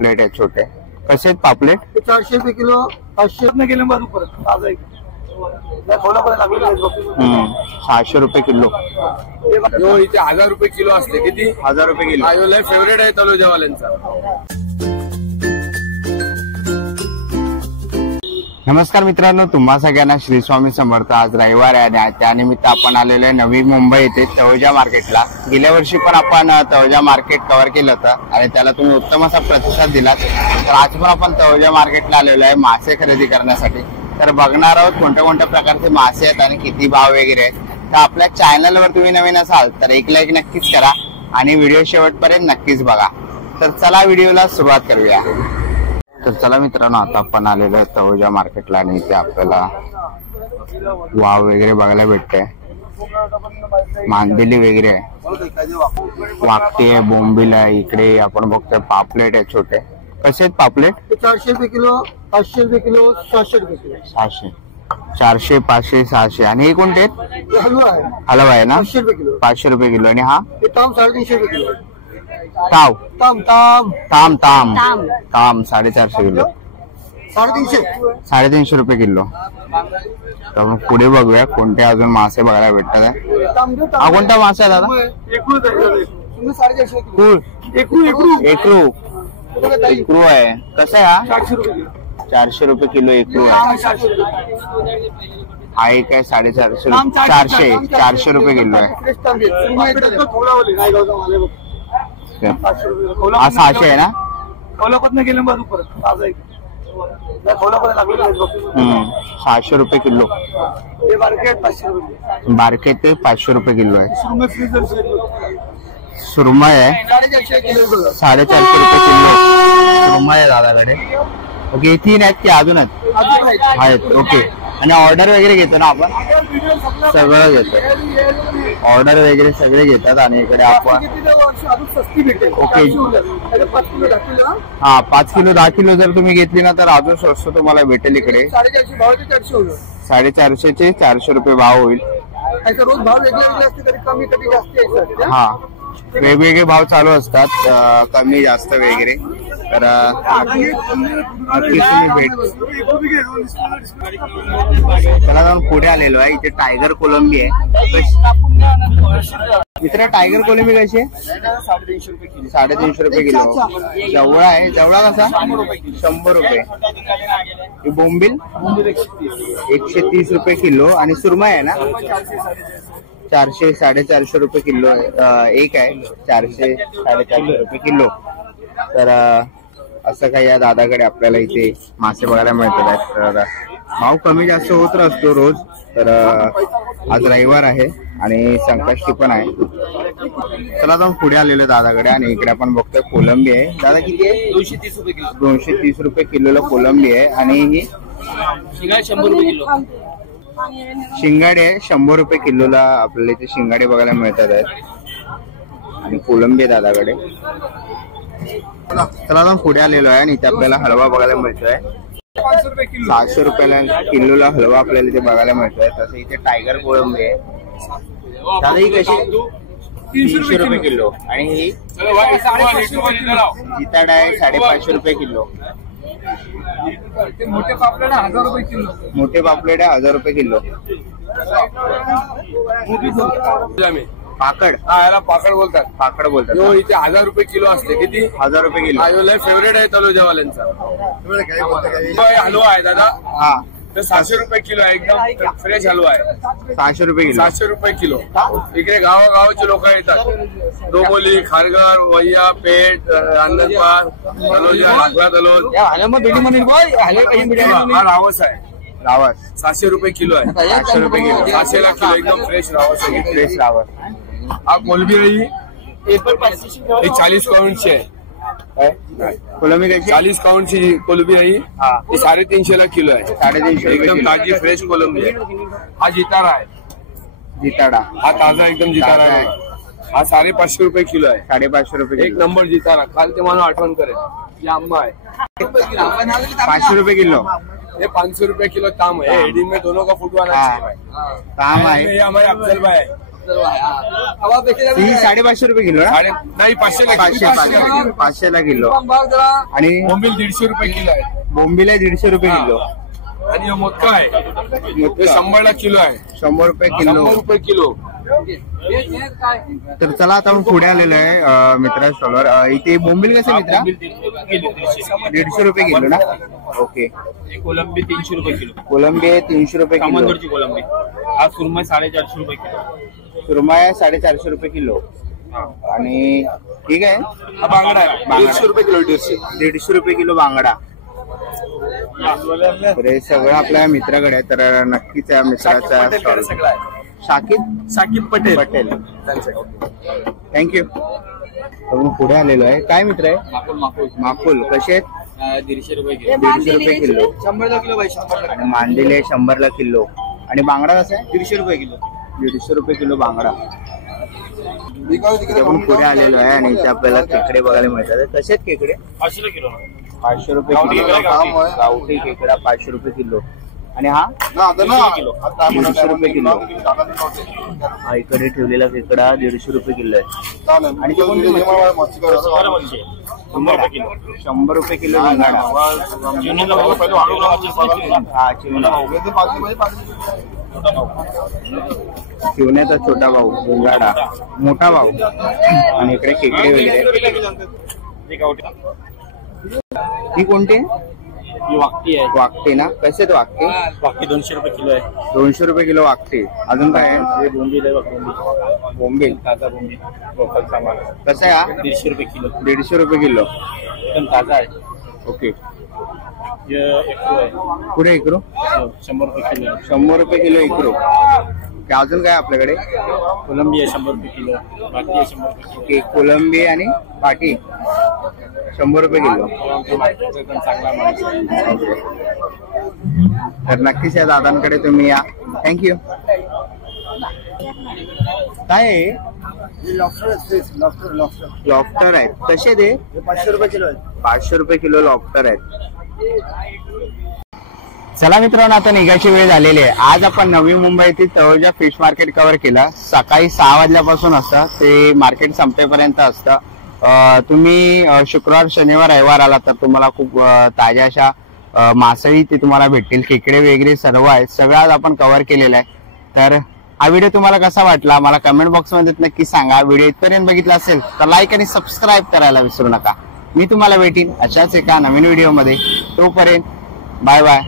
पापलेट आहे छोटे. कसे आहेत पापलेट? 400 रुपये किलो. 500 रुपये गेले बाजू परत ताजा आहे. 600 रुपये किलो. इथे 1000 रुपये किलो असते. किती? 1000 रुपये किलो. लय फेवरेट आहे तलोजावाल्यांचा. नमस्कार मित्रांनो, तुम्हा सगळ्यांना श्री स्वामी समर्थ. आज रविवार आहे आणि त्यानिमित्त आपण आलेलो आहे नवी मुंबई येथे तळोजा मार्केटला. गेल्या वर्षी पण आपण तळोजा मार्केट कव्हर केलं होतं आणि त्याला तुम्ही उत्तम असा प्रतिसाद दिलात. तर आज पण आपण तळोजा मार्केटला आलेलो आहे मासे खरेदी करण्यासाठी. तर बघणार आहोत कोणत्या कोणत्या प्रकारचे मासे आहेत आणि किती भाव वगैरे आहेत. तर आपल्या चॅनलवर तुम्ही नवीन असाल तर एक लाईक नक्कीच करा आणि व्हिडिओ शेवटपर्यंत नक्कीच बघा. तर चला व्हिडिओला सुरुवात करूया. तर चला मित्रांनो, आता आपण आलेलो आहे तळोजा मार्केटला आणि इथे आपल्याला वाव वगैरे बघायला भेटते. मांदेली वगैरे आहे, वाकटी आहे, बोंबील आहे. इकडे आपण बघतोय पापलेट आहे छोटे. कसे आहेत पापलेट? 400 रुपये किलो. 500 रुपये किलो. 600 रुपये किलो. 600, 400, 500, 600. आणि हे कोणते आहेत? हलवा आहे. हलवा आहे ना? 500 रुपये किलो. 500 रुपये किलो. आणि हा ताम 350 रुपये किलो. ताव ताम ताम ताम ताम ताम 450 किलो. 350. 350 रुपये किलो. तर मग पुढे बघूया कोणते अजून मासे बघायला भेटतात. हा कोणता मासा आहे दादा? एकरू एकरू आहे. कसं आहे हा? 400 रुपये किलो एकरू आहे. हा एक आहे 450. 400 रुपये किलो आहे. हा 600 आहे ना? 600 रुपये किलो. बारके ते 500 रुपये किलो आहे. सुरमई आहे 450 रुपये किलो. सुरमई आहे दादाकडे. ओके, 3 आहेत की अजून आहेत? ओके. आणि ऑर्डर वगैरे घेतो ना आपण? सगळं घेतो, ऑर्डर वगैरे सगळे घेतात. आणि इकडे आपण ओके, हा 5 किलो 10 किलो जर तुम्ही घेतली ना तर अजून स्वस्त तुम्हाला भेटेल. इकडे 450 चे 400 रुपये भाव होईल. रोज भाव वेगळे असते, कधी कमी कधी जास्त. हा, वेगवेगळे भाव चालू असतात, कमी जास्त वगैरे. तर नक्कीच तुम्ही भेट. त्याला जाऊन पुढे आलेलो आहे. इथे टायगर कोलंबी आहे. मित्र, टायगर कोलंबी कशी आहे? 350 रुपये किलो. 350 रुपये किलो. जवळा आहे. जवळा कसा? 100 रुपये. बोंबील 130 रुपये किलो. आणि सुरमई आहे ना 400 450 रुपये किलो. एक आहे 400 450 रुपये किलो. तर असं काही या दादाकडे आपल्याला इथे मासे बघायला मिळतात. तर भाव कमी जास्त होत असतो रोज. तर आज रविवार आहे आणि संकष्टी पण आहे. चला जाऊन पुढे आलेलो दादाकडे आणि इकडे आपण बघतोय कोलंबी आहे. दादा किती आहे? 230 रुपये किलो. 230 रुपये किलोला कोलंबी आहे. आणि ही 100 रुपये किलो. शिंगाडे आहे 100 रुपये किलोला. आपल्याला इथे शिंगाडे बघायला मिळतात आहेत. आणि कोलंबी आहे दादाकडे. चला जाऊन पुढे आलेलो आहे आणि इथे आपल्याला हलवा बघायला मिळतोय. 700 रुपयाला किलोला हलवा आपल्याला इथे बघायला मिळतोय. तसं इथे टायगर कोळंबी आहे. दादा ही कशी? 300 रुपये किलो. आणि ही जिताड आहे 550 रुपये किलो. मोठे पापलेट 1000 रुपये किलो. मोठे पापलेट आहे 1000 रुपये किलो. पाकड, याला पाकड बोलतात. पाकड बोलतात. इथे 1000 रुपये किलो असते. किती? 1000 रुपये किलो. लय फेवरेट आहे तलोजावाल्यांचा. हलवा आहे दादा. हा, तर 700 रुपये किलो आहे. एकदम फ्रेश हलवा आहे. 600 रुपये किलो. 700 रुपये किलो. इकडे गावागावाचे लोक येतात. डोंबोली, खारघर, वैया, पेठ, आनंदपार, तलोजा, नागला तलोज. हा रावस आहे. रावस 700 रुपये किलो आहे. 700 रुपये किलो. 700 ला किलो. एकदम फ्रेश रावस आहे. फ्रेश रावस. हा कोलंबी आहे. हे 40 काउंटची आहे. कोलंबी कशी? 40 काउंटची कोलंबी आहे. हा, ही 350 ला किलो आहे. 350 एकदम ताजी फ्रेश कोलंबी आहे. हा जितारा आहे. जिताडा हा ताजा एकदम जितारा आहे. हा 550 रुपये किलो आहे. 550 रुपये एक नंबर जितारा. काल ते मला आठवण करेल. ही आंबा आहे. 500 रुपये किलो. ये 500 रुपये किलो ताम है। हेडिंग में दोनों का फुटवाना चाहिए। ताम है। ये हमारे अफजल भाई ही 550 रुपये किलो ना? नाही 500 500 किलो. आणि बोंबील 150 रुपये किलो आहे. बोंबीला 150 रुपये किलो. आणि मोदका आहे, ते 100 किलो आहे. 100 रुपये किलो. 100 रुपये किलो. तर चला आता आपण पुढे आलेलो आहे मित्रा स्टॉलवर. इथे बोंबील कसे मित्रा? 150 रुपये किलो ना? ओके. कोलंबी 300 रुपये किलो. कोलंबी आहे 300 रुपये किलो. कामनगरची कोलंबी. हा सुरमई 450 रुपये किलो. सुरमई 450 रुपये किलो. आणि ठीक आहे. हा बांगडा आहे 150 रुपये किलो. 150 रुपये किलो बांगडा. तर हे सगळं आपल्या मित्राकडे आहे. तर नक्कीच या मित्राचा स्टॉल. साकिब पटेल. थँक्यू. आपण पुढे आलेलो आहे. काय मित्र आहे? माकुल कसे आहेत? 150 रुपये किलो. 150 रुपये किलो. 100 किलो बाई. आणि मांदेले 100 किलो. आणि बांगडा कसा आहे? 150 रुपये किलो. 150 रुपये किलो बांगडा. आपण पुढे आलेलो आहे आणि इथे आपल्याला खेकडे बघायला मिळतात. कसे आहेत खेकडे? 500 किलो. 500 रुपये किलो. गावठी खेकडा 500 रुपये किलो. आणि हा 150 रुपये किलो. हा इकडे ठेवलेला खेकडा 150 रुपये किलो आहे. आणि ते कोणती मच्छी? 100 रुपये किलो. 100 रुपये किलो बांगडा. हा चिवण्याचा छोटा भाऊ, गुंगाडा मोठा भाऊ. आणि इकडे खेकडे वगैरे. ही कोणती आहे? वाकटी आहे. वाकटे ना? कसे आहेत वाकटे? वाकटी 200 रुपये किलो आहे. 200 रुपये किलो वाकटे. अजून काय आहे? बोंबील आहे. बोंबील ताजा बोंबील लोकल सामान. कसं आहे हा? 150 रुपये किलो. 150 रुपये किलो. एकदम ताजा आहे. ओके. एकरो आहे. पुढे इकरो 100 रुपये किलो. 100 रुपये किलो इकरो. अजून काय आपल्याकडे? कोलंबी आहे 100 रुपये किलो. बाकी आहे 100 रुपये किलो. ओके. कोलंबी आणि पाटी 100 रुपये किलो. एकदम चांगला माणूस आहे. तर नक्कीच या दादांकडे तुम्ही या. थँक्यू. काय आहे? लॉफ्टर आहेत. कसे ते? 500 रुपये किलो आहे. 500 रुपये किलो लॉफ्टर आहेत. चला मित्रांनो, आता निघायची वेळ झालेली आहे. आज आपण नवी मुंबईतील तळोजा फिश मार्केट कव्हर केलं. सकाळी 6 वाजल्यापासून असतं ते मार्केट संपेपर्यंत असतं. तुम्ही शुक्रवार, शनिवार, रविवार आला तर तुम्हाला खूप ताज्या अशा मासळी ते तुम्हाला भेटतील. खेकडे वगैरे सर्व आहेत. सगळं आज आपण कव्हर केलेलं आहे. तर हा व्हिडिओ तुम्हाला कसा वाटला मला कमेंट बॉक्समध्ये नक्की सांगा. व्हिडिओ इथपर्यंत बघितला असेल तर लाईक आणि सबस्क्राईब करायला विसरू नका. मी तुम्हाला भेटीन अशाच एका नवीन व्हिडिओमध्ये. तोपर्यंत बाय बाय.